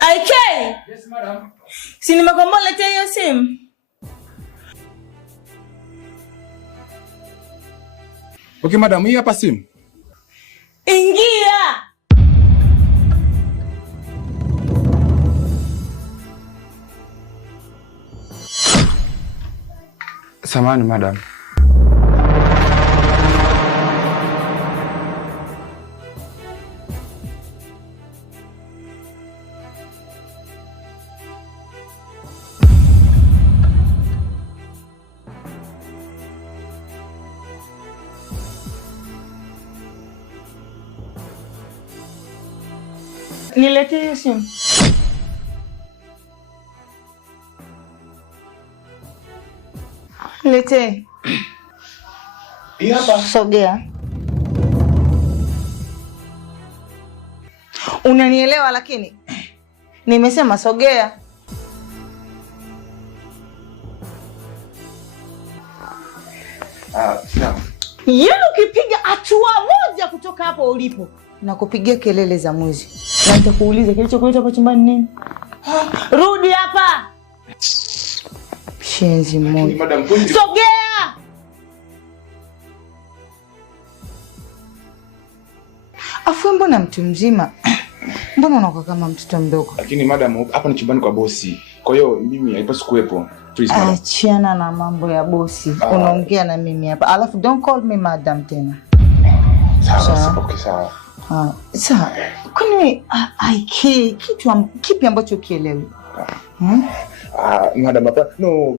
IK. Yes, madam. Si nimekwambia leta hiyo simu. Okay, madam, hii hapa simu. Ingia. Samahani, madam. Nilete hiyo simu. Lete. Hii hapa. Sogea. Unanielewa lakini? Nimesema sogea. Sawa. Yule ukipiga hatua moja kutoka hapo ulipo, nakupigia kelele za mwizi. Na nitakuuliza kilichokuleta hapa chumbani nini? Rudi hapa. Shenzi mmoja. Madam, sogea. Afu mbona mtu mzima? Mbona unakuwa kama mtoto mdogo? Lakini madam, hapa ni chumbani kwa bosi. Kwa hiyo mimi haipaswi kuwepo. Please, madam. Achiana na mambo ya bosi. Unaongea na mimi hapa. Alafu don't call me madam tena. Sawa. Okay, sawa. Sawa. Kwani IK kipi ambacho ukielewi? Madam, hapa no.